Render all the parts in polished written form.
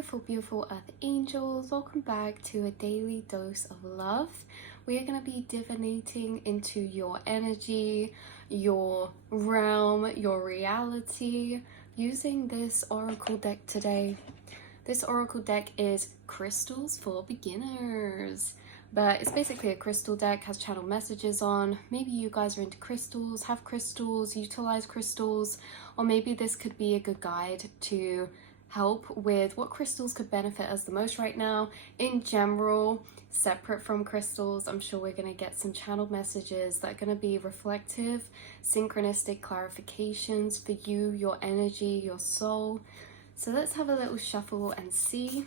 beautiful Earth Angels. Welcome back to a daily dose of love. We are going to be divinating into your energy, your realm, your reality using this oracle deck today. This oracle deck is Crystals for Beginners. But it's basically a crystal deck, has channel messages on. Maybe you guys are into crystals, have crystals, utilize crystals, or maybe this could be a good guide to help with what crystals could benefit us the most right now. In general, separate from crystals, I'm sure we're going to get some channeled messages that are going to be reflective, synchronistic clarifications for you, your energy, your soul. So let's have a little shuffle and see.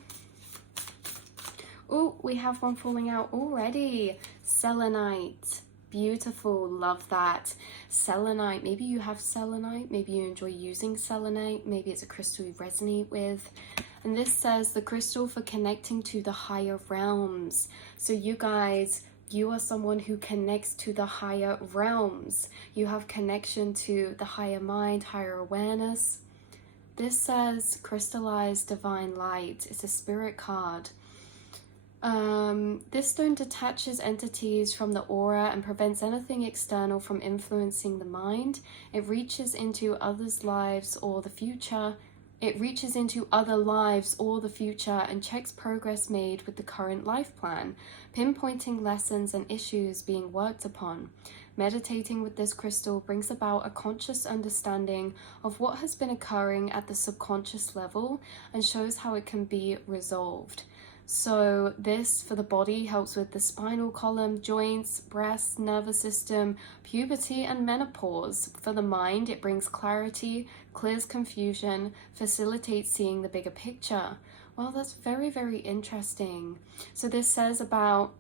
Oh, we have one falling out already. Selenite. Beautiful, love that. Selenite, maybe you have selenite, maybe you enjoy using selenite, maybe it's a crystal you resonate with. And this says the crystal for connecting to the higher realms. So you guys, you are someone who connects to the higher realms. You have connection to the higher mind, higher awareness. This says crystallized divine light. It's a spirit card. This stone detaches entities from the aura and prevents anything external from influencing the mind. It reaches into others' lives or the future. It reaches into other lives or the future and checks progress made with the current life plan, pinpointing lessons and issues being worked upon. Meditating with this crystal brings about a conscious understanding of what has been occurring at the subconscious level and shows how it can be resolved. So this for the body helps with the spinal column, joints, breast, nervous system, puberty and menopause. For the mind, it brings clarity, clears confusion, facilitates seeing the bigger picture. Well, that's very, very interesting. So this says about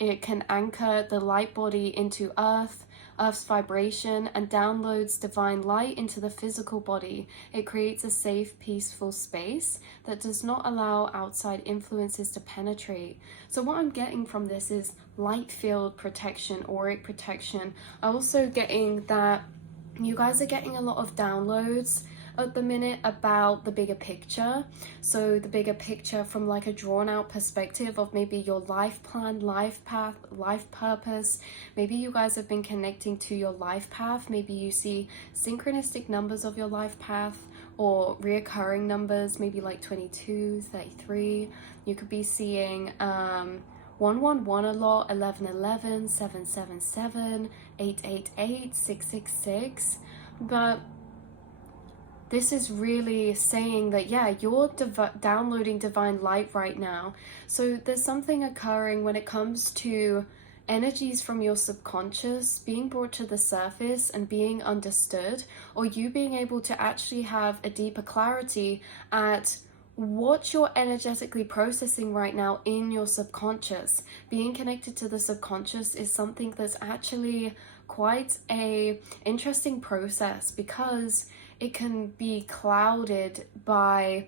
it can anchor the light body into Earth's vibration, and downloads divine light into the physical body. It creates a safe, peaceful space that does not allow outside influences to penetrate. So what I'm getting from this is light field protection, auric protection. I'm also getting that you guys are getting a lot of downloads at the minute about the bigger picture. So the bigger picture from like a drawn out perspective of maybe your life plan, life path, life purpose. Maybe you guys have been connecting to your life path. Maybe you see synchronistic numbers of your life path or reoccurring numbers, maybe like 22, 33. You could be seeing 111 a lot, 1111, 777, 888, 666. But this is really saying that, yeah, you're downloading divine light right now. So there's something occurring when it comes to energies from your subconscious being brought to the surface and being understood, or you being able to actually have a deeper clarity at what you're energetically processing right now in your subconscious. Being connected to the subconscious is something that's actually quite a interesting process, because it can be clouded by,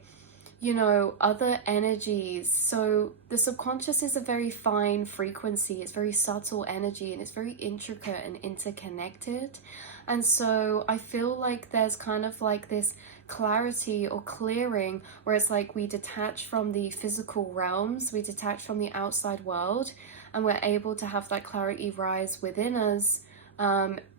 you know, other energies. So the subconscious is a very fine frequency, it's very subtle energy, and it's very intricate and interconnected. And so I feel like there's kind of like this clarity or clearing where it's like we detach from the physical realms, we detach from the outside world, and we're able to have that clarity rise within us.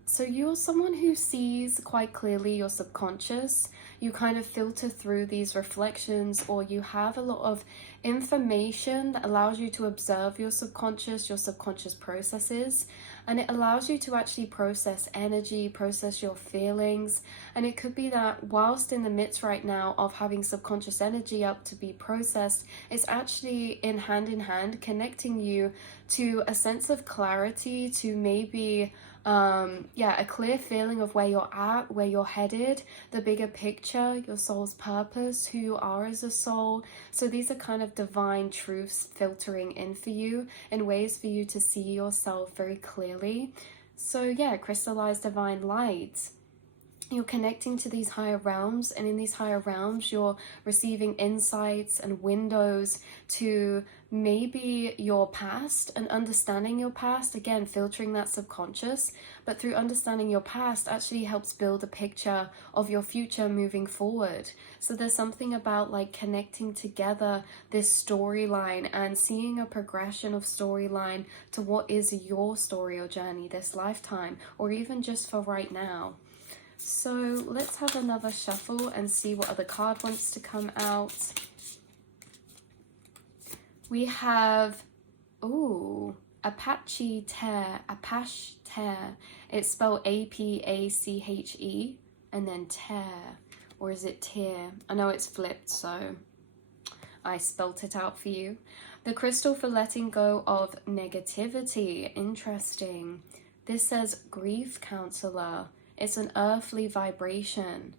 So you're someone who sees quite clearly your subconscious. You kind of filter through these reflections, or you have a lot of information that allows you to observe your subconscious processes, and it allows you to actually process energy, process your feelings. And it could be that whilst in the midst right now of having subconscious energy up to be processed, it's actually in hand connecting you to a sense of clarity, to maybe a clear feeling of where you're at, where you're headed, the bigger picture, your soul's purpose, who you are as a soul. So these are kind of divine truths filtering in for you, in ways for you to see yourself very clearly. So yeah, crystallized divine light. you're connecting to these higher realms, and in these higher realms you're receiving insights and windows to maybe your past and understanding your past, again filtering that subconscious. But through understanding your past actually helps build a picture of your future moving forward. So there's something about like connecting together this storyline and seeing a progression of storyline to what is your story or journey this lifetime, or even just for right now. So let's have another shuffle and see what other card wants to come out. We have, ooh, Apache tear, Apache tear. It's spelled A-P-A-C-H-E and then tear, or is it tear? I know it's flipped, so I spelt it out for you. The crystal for letting go of negativity. Interesting. This says grief counselor. It's an earthly vibration,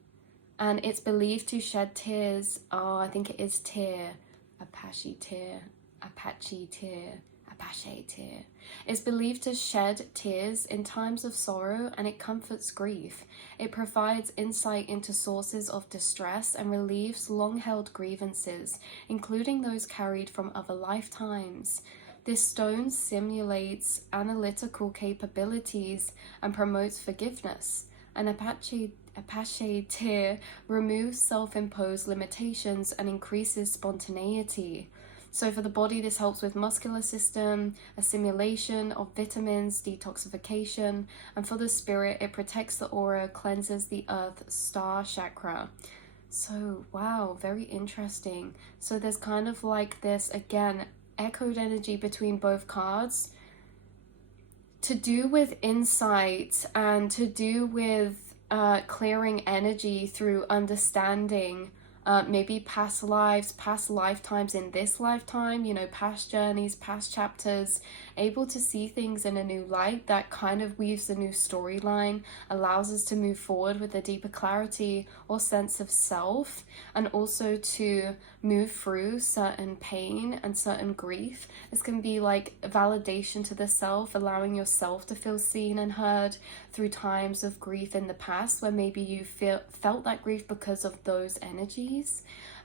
and it's believed to shed tears. Oh, I think it is tear. Apache tear. Apache tear. Apache tear. It's believed to shed tears in times of sorrow, and it comforts grief. It provides insight into sources of distress and relieves long-held grievances, including those carried from other lifetimes. This stone simulates analytical capabilities and promotes forgiveness. An Apache tear removes self-imposed limitations and increases spontaneity. So for the body, this helps with muscular system, assimilation of vitamins, detoxification, and for the spirit, it protects the aura, cleanses the earth star chakra. So wow, very interesting. So there's kind of like this, again, echoed energy between both cards, to do with insight and to do with clearing energy through understanding maybe past lives, past lifetimes in this lifetime, you know, past journeys, past chapters, able to see things in a new light that kind of weaves a new storyline, allows us to move forward with a deeper clarity or sense of self, and also to move through certain pain and certain grief. This can be like validation to the self, allowing yourself to feel seen and heard through times of grief in the past where maybe you felt that grief because of those energies.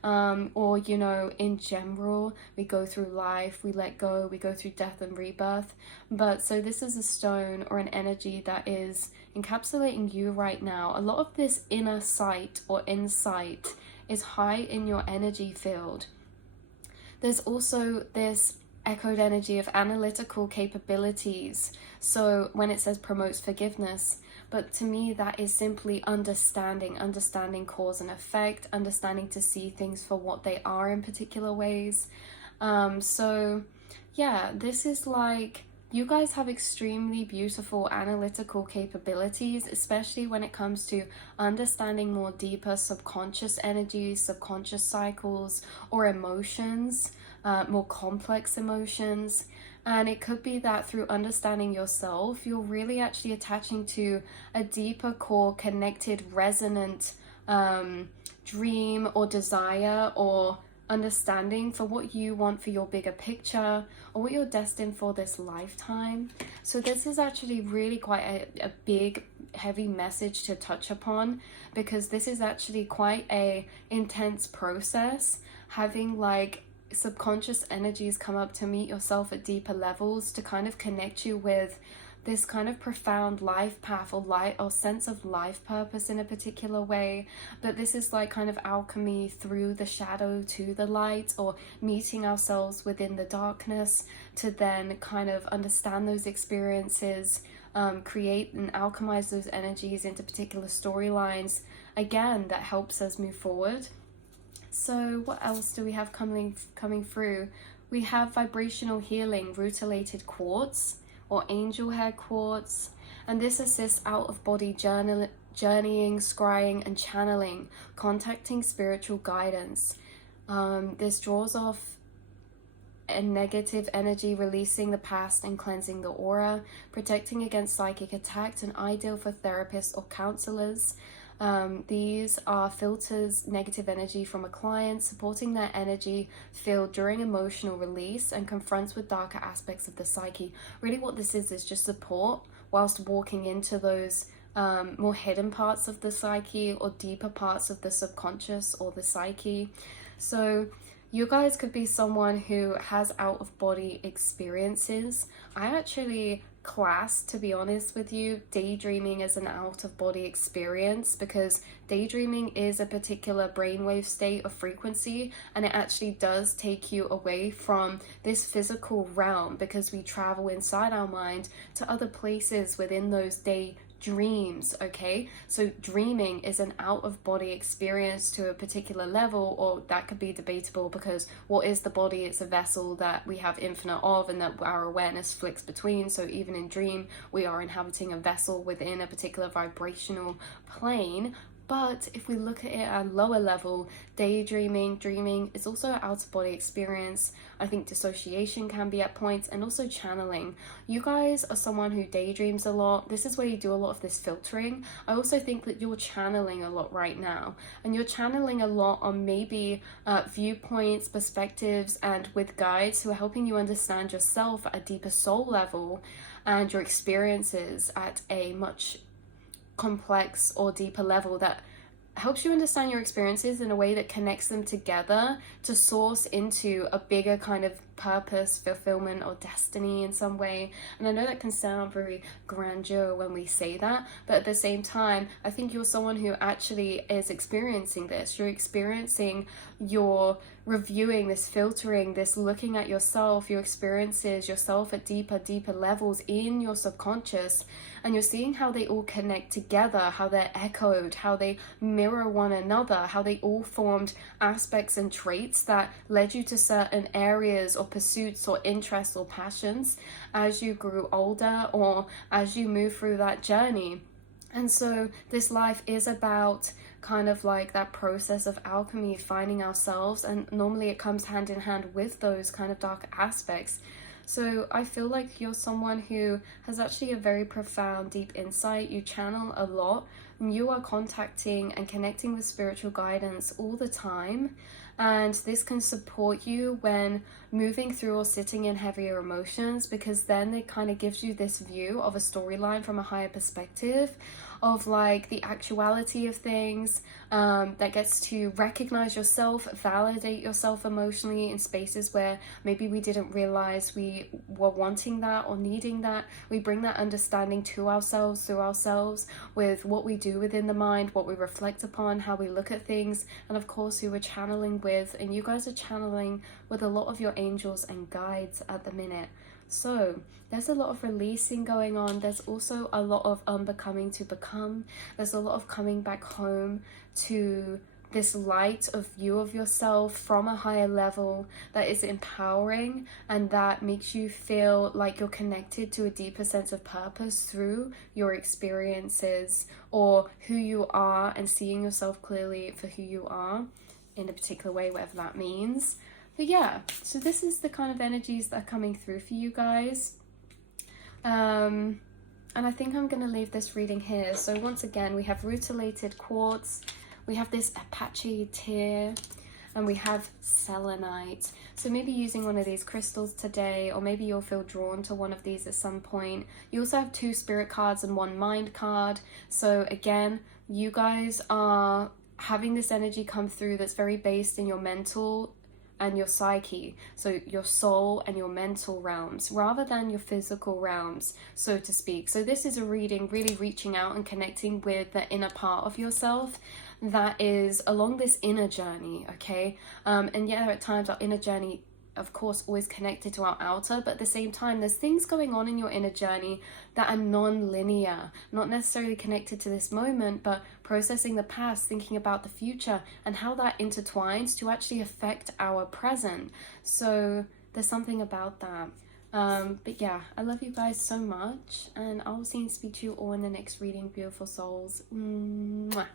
Or, you know, in general, we go through life, we let go, we go through death and rebirth. But so this is a stone or an energy that is encapsulating you right now. A lot of this inner sight or insight is high in your energy field. There's also this echoed energy of analytical capabilities. So when it says promotes forgiveness, but to me that is simply understanding cause and effect, understanding to see things for what they are in particular ways. So yeah, this is like, you guys have extremely beautiful analytical capabilities, especially when it comes to understanding more deeper subconscious energies, subconscious cycles, or emotions, more complex emotions. And it could be that through understanding yourself, you're really actually attaching to a deeper core, connected, resonant dream or desire or understanding for what you want for your bigger picture or what you're destined for this lifetime. So this is actually really quite a big, heavy message to touch upon, because this is actually quite a intense process, having like subconscious energies come up to meet yourself at deeper levels to kind of connect you with this kind of profound life path or light or sense of life purpose in a particular way. But this is like kind of alchemy through the shadow to the light, or meeting ourselves within the darkness to then kind of understand those experiences, create and alchemize those energies into particular storylines, again, that helps us move forward. So what else do we have coming through? We have vibrational healing, rutilated quartz or angel hair quartz, and this assists out of body journeying, scrying and channeling, contacting spiritual guidance. This draws off a negative energy, releasing the past and cleansing the aura, protecting against psychic attacks, and ideal for therapists or counselors. These are filters negative energy from a client, supporting their energy field during emotional release, and confronts with darker aspects of the psyche. Really what this is just support whilst walking into those more hidden parts of the psyche or deeper parts of the subconscious or the psyche. So you guys could be someone who has out-of-body experiences. I actually class, to be honest with you, daydreaming as an out-of-body experience, because daydreaming is a particular brainwave state of frequency, and it actually does take you away from this physical realm, because we travel inside our mind to other places within those dreams. Okay, so dreaming is an out-of-body experience to a particular level, or that could be debatable, because what is the body? It's a vessel that we have infinite of and that our awareness flicks between. So even in dream, we are inhabiting a vessel within a particular vibrational plane. But if we look at it at a lower level, daydreaming, dreaming is also an out-of-body experience. I think dissociation can be at points, and also channeling. You guys are someone who daydreams a lot. This is where you do a lot of this filtering. I also think that you're channeling a lot right now, and you're channeling a lot on maybe viewpoints, perspectives, and with guides who are helping you understand yourself at a deeper soul level, and your experiences at a much complex or deeper level that helps you understand your experiences in a way that connects them together to source into a bigger kind of purpose, fulfillment, or destiny in some way. And I know that can sound very grandeur when we say that, but at the same time, I think you're someone who actually is experiencing this. You're experiencing your reviewing, this filtering, this looking at yourself, your experiences, yourself at deeper levels in your subconscious, and you're seeing how they all connect together, how they're echoed, how they mirror one another, how they all formed aspects and traits that led you to certain areas or pursuits or interests or passions as you grew older or as you move through that journey. And so this life is about kind of like that process of alchemy, finding ourselves, and normally it comes hand in hand with those kind of dark aspects. So I feel like you're someone who has actually a very profound, deep insight. You channel a lot, and you are contacting and connecting with spiritual guidance all the time. And this can support you when moving through or sitting in heavier emotions, because then it kind of gives you this view of a storyline from a higher perspective of like the actuality of things, that gets to recognize yourself, validate yourself emotionally in spaces where maybe we didn't realize we were wanting that or needing that. We bring that understanding to ourselves, through ourselves, with what we do within the mind, what we reflect upon, how we look at things, and of course who we're channeling with. And you guys are channeling with a lot of your angels and guides at the minute. So there's a lot of releasing going on. There's also a lot of unbecoming to become. There's a lot of coming back home to this light of view of yourself from a higher level that is empowering and that makes you feel like you're connected to a deeper sense of purpose through your experiences or who you are, and seeing yourself clearly for who you are in a particular way, whatever that means. But yeah, so this is the kind of energies that are coming through for you guys. And I think I'm going to leave this reading here. So once again, we have Rutilated quartz, we have this Apache tear, and we have Selenite. So maybe using one of these crystals today, or maybe you'll feel drawn to one of these at some point. You also have 2 spirit cards and 1 mind card. So again, you guys are having this energy come through that's very based in your mental and your psyche, so your soul and your mental realms, rather than your physical realms, so to speak. So this is a reading really reaching out and connecting with the inner part of yourself that is along this inner journey, okay? And yeah, at times our inner journey, of course, always connected to our outer, but at the same time, there's things going on in your inner journey that are non-linear, not necessarily connected to this moment, but processing the past, thinking about the future, and how that intertwines to actually affect our present. So there's something about that. But yeah, I love you guys so much, and I'll see and speak to you all in the next reading, beautiful souls. Mwah.